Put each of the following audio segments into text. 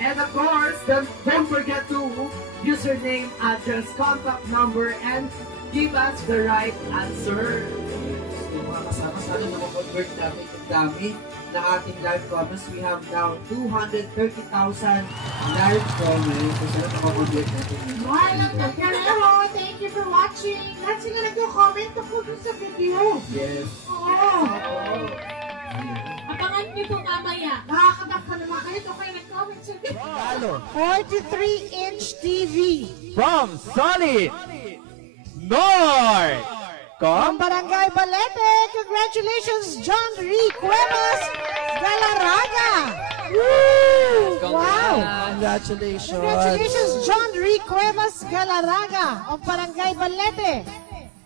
And of course, don't forget to username, address, contact number, and give us the right answer. So mga kasama, sana na-convert namin yung dami na ating live comments. We have now 230,000 live comments. So sana na-convert natin. Marlon Tagalero, thank you for watching. Lahat sila nag-comment ako dun sa video. Yes. Oo. Abangan niyo ito mamaya. Nakakadak ka naman kayo. Ito kayo nag-comment sa video. 43-inch TV. From Solid North. From Barangay Balete, congratulations, John Ree Cuevas Galarraga. Woo! Wow! Congratulations. Congratulations, John Ree Cuevas Galarraga of Barangay Balete.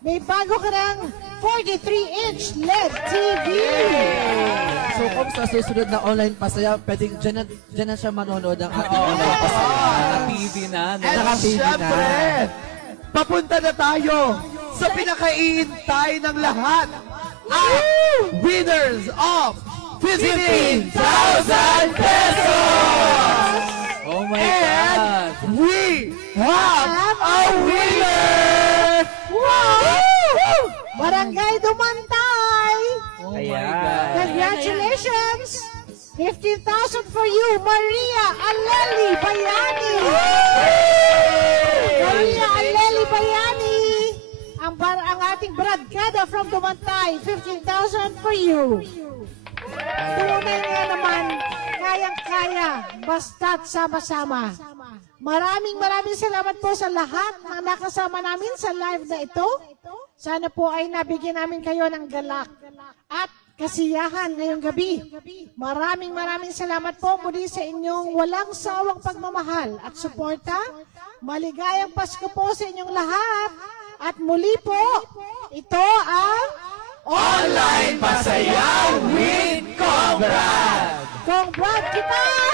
May bago ka ng 43-inch LED TV. So kung sa susunod na online pasaya, pwedeng dyan na siya manonood ng ating online pasaya. Naka-TV na. Naka-TV na. Siyempre, papunta na tayo sa pinakaiintay ng lahat. Ang winners of 15,000 pesos! Oh my And God! we have a winner! Barangay Dumantay. Oh my God! Congratulations! 15,000 for you, Maria Aleli Bayani. Maria Aleli Bayani. Ang ating Bradkada from Dumantay, 15,000 for you. Tunay nga naman, kayang-kaya, basta't sama-sama. Maraming salamat po sa lahat na nakasama namin sa live na ito. Sana po ay nabigyan namin kayo ng galak at kasiyahan ngayong gabi. Maraming salamat po muli sa inyong walang sawang pagmamahal at suporta. Maligayang Pasko po sa inyong lahat. At muli po, ito ang Online Pasayaw with Congrad! Congrad kita!